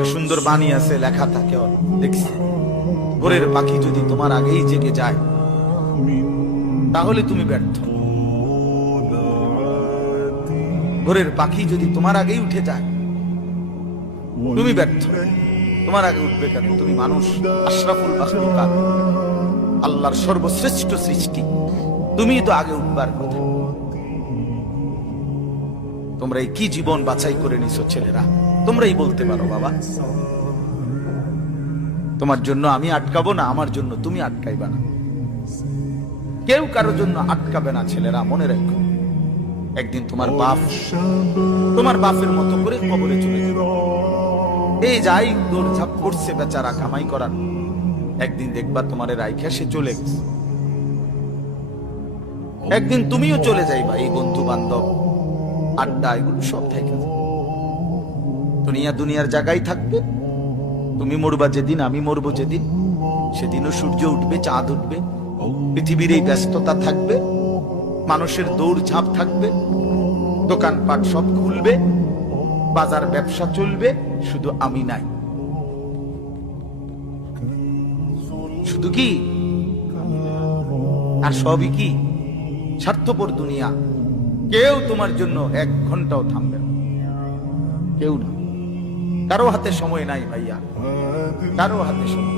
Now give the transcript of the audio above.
একটা সুন্দর বাণী আছে, লেখা থাকে, দেখছি, ভোরের পাখি যদি তোমার আগেই জেগে যায় তাহলে তুমি ব্যর্থ। ভোরের পাখি যদি তোমার আগেই উঠে যায় তুমি ব্যর্থ। তোমার আগে উঠবে কেন? তুমি মানুষ, আশরাফুল মাখলুকাত, আল্লাহর সর্বশ্রেষ্ঠ সৃষ্টি, তুমি তো আগে উঠবার কথা। তোমরা এই কি জীবন বাছাই করে নিছো ছেলেরা? তোমরাই বলতে পারো বাবা। তোমার জন্য আমি আটকাবো না, আমার জন্য তুমি আটকাইবা না। কেউ কারোর জন্য আটকাবে না ছেলেরা, মনে রাখো। একদিন তোমার বাপের মতো করে কবরে চলে যাবে। এই যাই দৌড়ঝাঁপ করছে বেচারা কামাই করার, একদিন দেখবা তোমার রাইখা সে চলে গেছে। একদিন তুমিও চলে যাইবা। এই বন্ধু বান্ধব আড্ডা এগুলো সব থেকে দুনিয়ার জায়গায় থাকবে। তুমি মরবা যেদিন, আমি মরবো যেদিন, সেদিনও সূর্য উঠবে, চাঁদ উঠবে, পৃথিবীর এই ব্যস্ততা থাকবে, মানুষের দৌড়ঝাঁপ থাকবে, দোকানপাট সব খুলবে, বাজার ব্যবসা চলবে, শুধু আমি নাই। শুধু কি আর সবই কি স্বার্থপর দুনিয়া। কেউ তোমার জন্য 1 ঘন্টাও থামবে না, কেউ না। কারো হাতে সময় নাই ভাইয়া, কারো হাতে সময়।